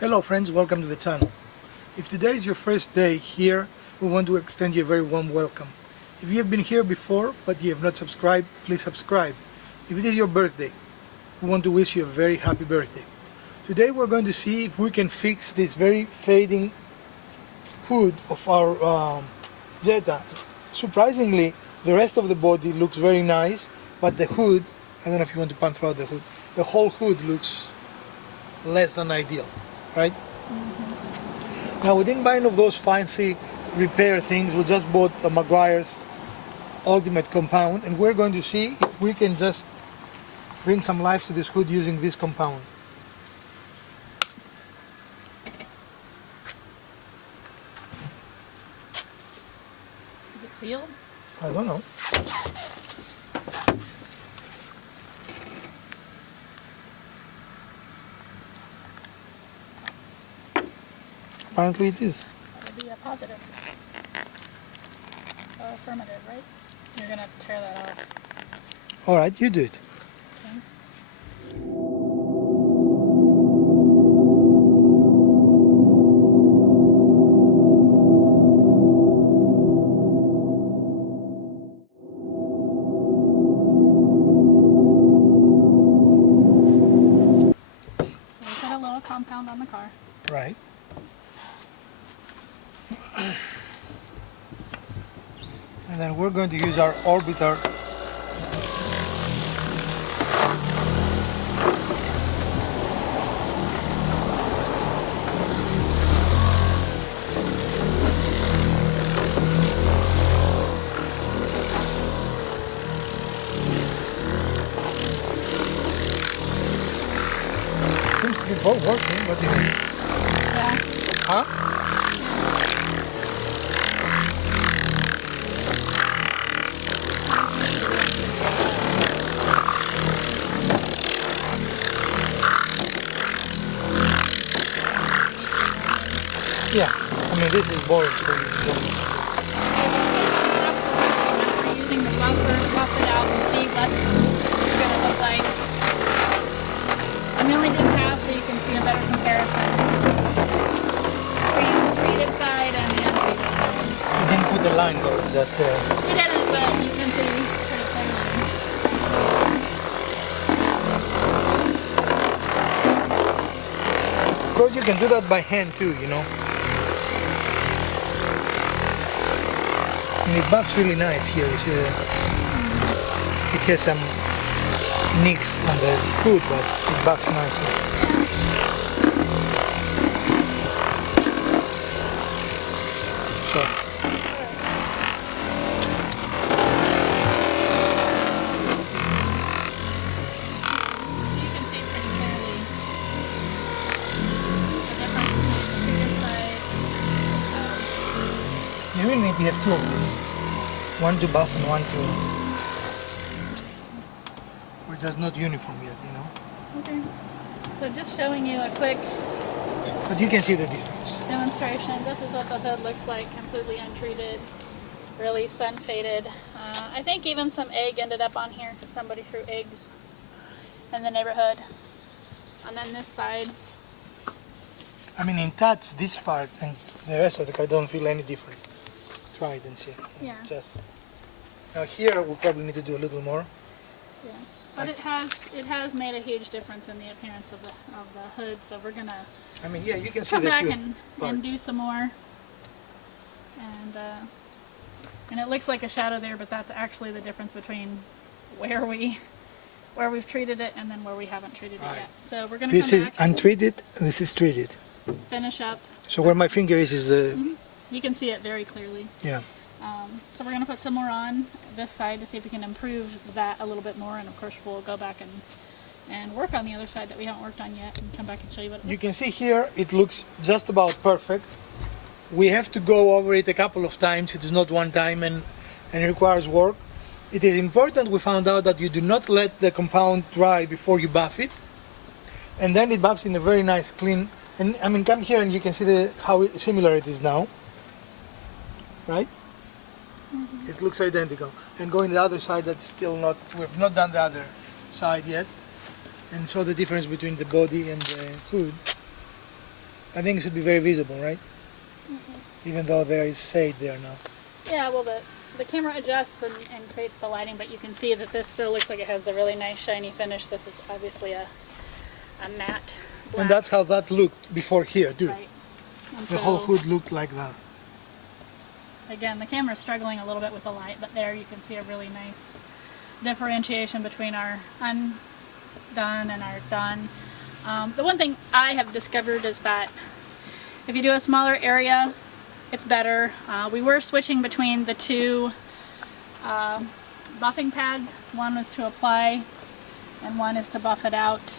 Hello friends, welcome to the channel. If today is your first day here, we want to extend you a very warm welcome. If you have been here before but you have not subscribed, please subscribe. If it is your birthday, we want to wish you a very happy birthday. Today we're going to see if we can fix this very fading hood of our Jetta. Surprisingly, the rest of the body looks very nice, but the hood, I don't know if you want to pan throughout the hood, the whole hood looks less than ideal, right? Now we didn't buy any of those fancy repair things, we just bought a Meguiar's Ultimate Compound, and we're going to see if we can just bring some life to this hood using this compound. Is it sealed? I don't know. Apparently it is. That would be a positive. Or affirmative, right? You're gonna tear that off. Alright, you do it. Okay. So we put a little compound on the car. Right. And then we're going to use our orbiter. Seems to be both working, but Yeah. huh? Yeah. I mean, this is boring, so you We're using the buffer, buff it out and see what it's going to look like. I'm only did half so you can see a better comparison between the treated side and the untreated side. didn't put the line though, it's just We didn't, but you can see pretty clearly. Of course, you can do that by hand too, you know. And it buffs really nice here. You see it has some nicks on the hood, but it buffs nicely. So, You can see pretty clearly the difference between the treated side and the side. you really need to have two of this. One to buff and one to... We're just not uniform yet, you know. Okay. So just showing you a quick But you can see the difference. demonstration. This is what the hood looks like, completely untreated, really sun faded. I think even some egg ended up on here because somebody threw eggs in the neighborhood. And then this side, I mean, in touch, this part and the rest of the car don't feel any different. Try it and see. Yeah. Just now here, we probably need to do a little more. yeah. But it has made a huge difference in the appearance of the hood. So we're gonna I mean, yeah, you can see come the back two and parts. do some more. And it looks like a shadow there, but that's actually the difference between where we've treated it and then where we haven't treated it Right. yet. So we're gonna This come is back, untreated, and this is treated. finish up. So where my finger is the, You can see it very clearly. yeah. So we're gonna put some more on this side to see if we can improve that a little bit more, and of course we'll go back and work on the other side that we haven't worked on yet, and come back and show you what it You looks can see here, it looks just about perfect. We have to go over it a couple of times. It is not one time and it requires work. It is important, we found out, that you do not let the compound dry before you buff it. And then it buffs in a very nice, clean, and I mean, come here and you can see how similar it is now. Right? It looks identical. And going the other side, that's still not, we've not done the other side yet. And so the difference between the body and the hood. I think it should be very visible, right? Even though there is shade there now. Yeah, well, the camera adjusts and creates the lighting, but you can see that this still looks like it has the really nice shiny finish. This is obviously a matte black. And that's how that looked before here, too. Right. And The whole so, hood looked like that. again, the camera's struggling a little bit with the light, but there you can see a really nice differentiation between our undone and our done. The one thing I have discovered is that if you do a smaller area, it's better. We were switching between the two buffing pads. One was to apply and one is to buff it out.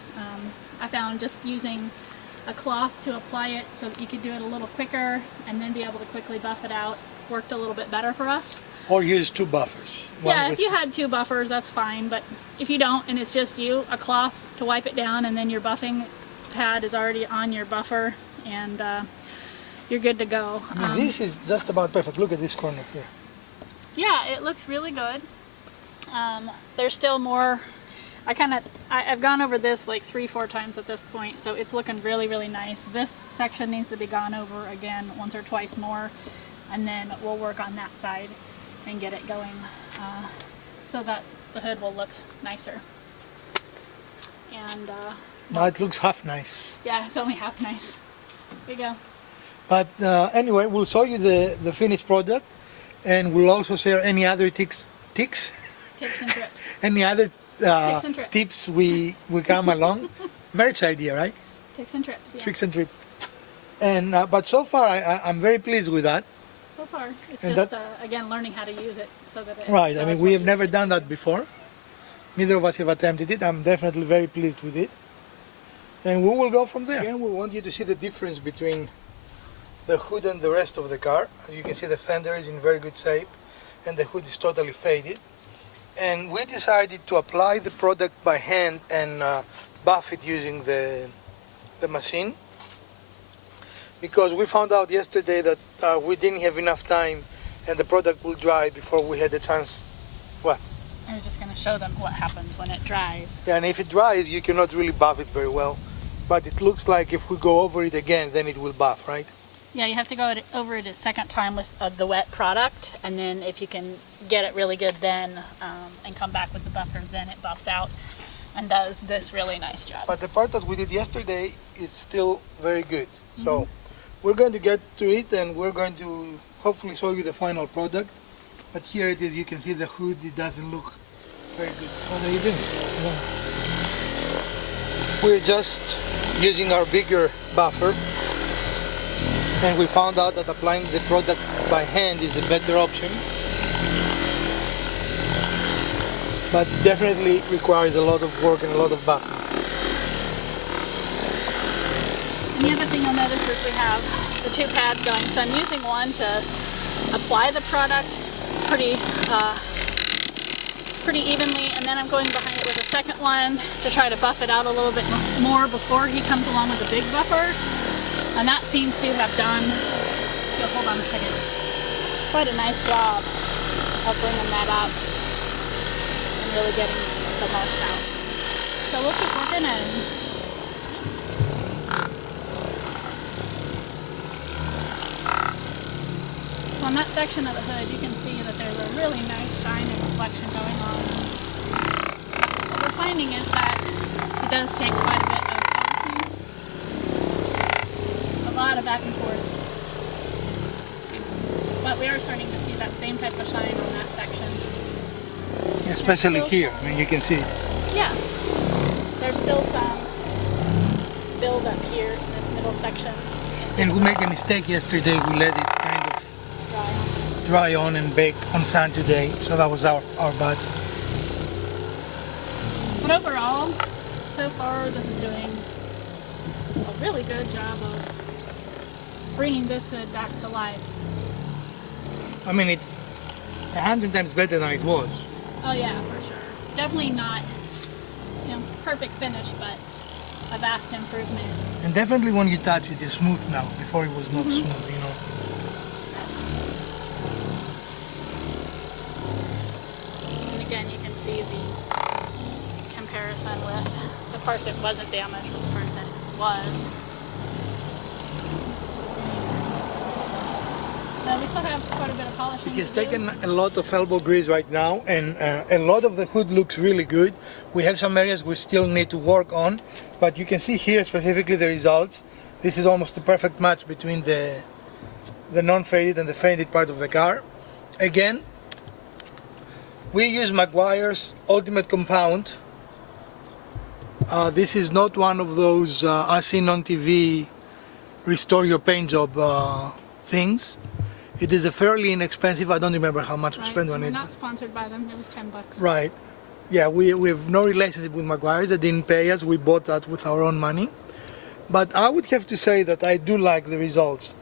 I found just using a cloth to apply it so that you could do it a little quicker and then be able to quickly buff it out worked a little bit better for us. Or use two buffers. One Yeah, with- if you had two buffers, that's fine, but if you don't and it's just you, a cloth to wipe it down, and then your buffing pad is already on your buffer, and you're good to go. I mean, this is just about perfect. Look at this corner here. Yeah, it looks really good. There's still more. I've gone over this like 3-4 times at this point, so it's looking really, really nice. This section needs to be gone over again once or twice more, and then we'll work on that side and get it going so that the hood will look nicer. And Now it looks half nice. yeah, it's only half nice. Here you go. But anyway, we'll show you the finished product, and we'll also share any other tips, Tips and trips. any other Tricks and trips. tips we come along. Merch idea, right? Tips and trips, yeah. Tricks and trip. And but so far, I'm very pleased with that. So far, it's And just, that- again, learning how to use it so that it Right. I does mean, what we have you never need it done to that do. before. Neither of us have attempted it. I'm definitely very pleased with it. And we will go from there. Again, we want you to see the difference between the hood and the rest of the car. As you can see, the fender is in very good shape and the hood is totally faded. And we decided to apply the product by hand and buff it using the machine, because we found out yesterday that we didn't have enough time and the product will dry before we had a chance. What? I was just going to show them what happens when it dries. Yeah, and if it dries, you cannot really buff it very well. But it looks like if we go over it again, then it will buff, right? Yeah, you have to go over it a second time with the wet product, and then if you can get it really good then and come back with the buffer, then it buffs out and does this really nice job. But the part that we did yesterday is still very good. So we're going to get to it and we're going to hopefully show you the final product. But here it is, you can see the hood, it doesn't look very good. What are you doing? We're just using our bigger buffer, and we found out that applying the product by hand is a better option. But definitely requires a lot of work and a lot of buffing. And the other thing you'll notice is we have the two pads going. So I'm using one to apply the product pretty evenly, and then I'm going behind it with a second one to try to buff it out a little bit more before he comes along with the big buffer. And that seems to have done, hold on a second, quite a nice job of bringing that up and really getting the most out. So we'll keep working and so on that section of the hood, you can see that there's a really nice shine and reflection going on. What we're finding is that it does take quite a bit of polishing, a lot of back and forth. But we are starting to see that same type of shine on that section. Especially Still here, some- I mean, you can see. Yeah, there's still some build up here in this middle section. And we made a mistake yesterday, we let it kind of Dry on. dry on and bake on sun today, so that was our bad. But overall, so far this is doing a really good job of bringing this hood back to life. I mean, it's 100 times better than it was. Oh yeah, for sure. Definitely not, perfect finish, but a vast improvement. And definitely when you touch it, it's smooth now. Before it was not smooth, And again, you can see the comparison with the part that wasn't damaged with the part that was. So we still have quite a bit of polishing He has to do. taken a lot of elbow grease right now, and a lot of the hood looks really good. We have some areas we still need to work on, but you can see here specifically the results. This is almost a perfect match between the non-faded and the faded part of the car. Again, we use Maguire's Ultimate Compound. This is not one of those as seen on TV restore your paint job things. It is a fairly inexpensive, I don't remember how much we Right. spent on We're it. not sponsored by them. It was $10. Right. Yeah, we have no relationship with Maguire's. They didn't pay us. We bought that with our own money. But I would have to say that I do like the results.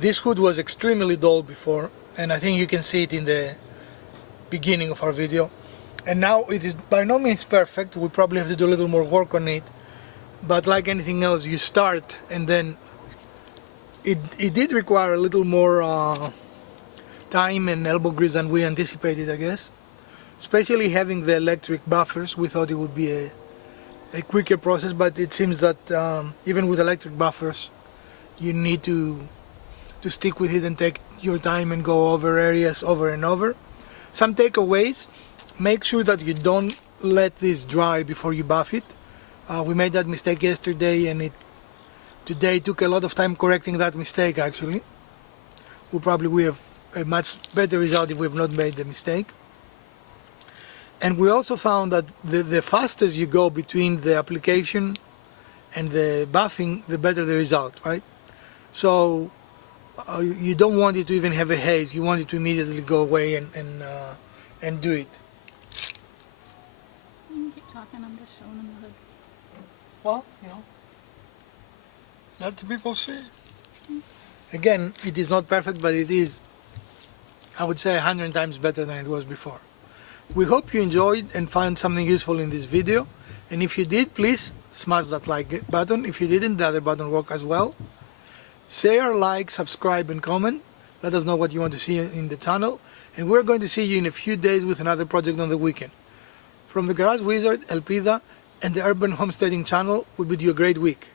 This hood was extremely dull before, and I think you can see it in the beginning of our video. And now it is by no means perfect. We probably have to do a little more work on it. But like anything else, you start, and then it did require a little more time and elbow grease than we anticipated, I guess. Especially having the electric buffers, we thought it would be a quicker process, but it seems that even with electric buffers, you need to stick with it and take your time and go over areas over and over. Some takeaways: make sure that you don't let this dry before you buff it. We made that mistake yesterday, and today took a lot of time correcting that mistake. Actually, we have a much better result if we have not made the mistake. And we also found that the faster you go between the application and the buffing, the better the result, right? So you don't want it to even have a haze. You want it to immediately go away and do it. You can keep talking. I'm just showing them the hood. Well, let the people see. Again, it is not perfect, but it is, I would say, 100 times better than it was before. We hope you enjoyed and found something useful in this video. And if you did, please smash that like button. If you didn't, the other button works as well. Share, like, subscribe, and comment. Let us know what you want to see in the channel. And we're going to see you in a few days with another project on the weekend. From the Garage Wizard, Elpida, and the Urban Homesteading channel, we bid you a great week.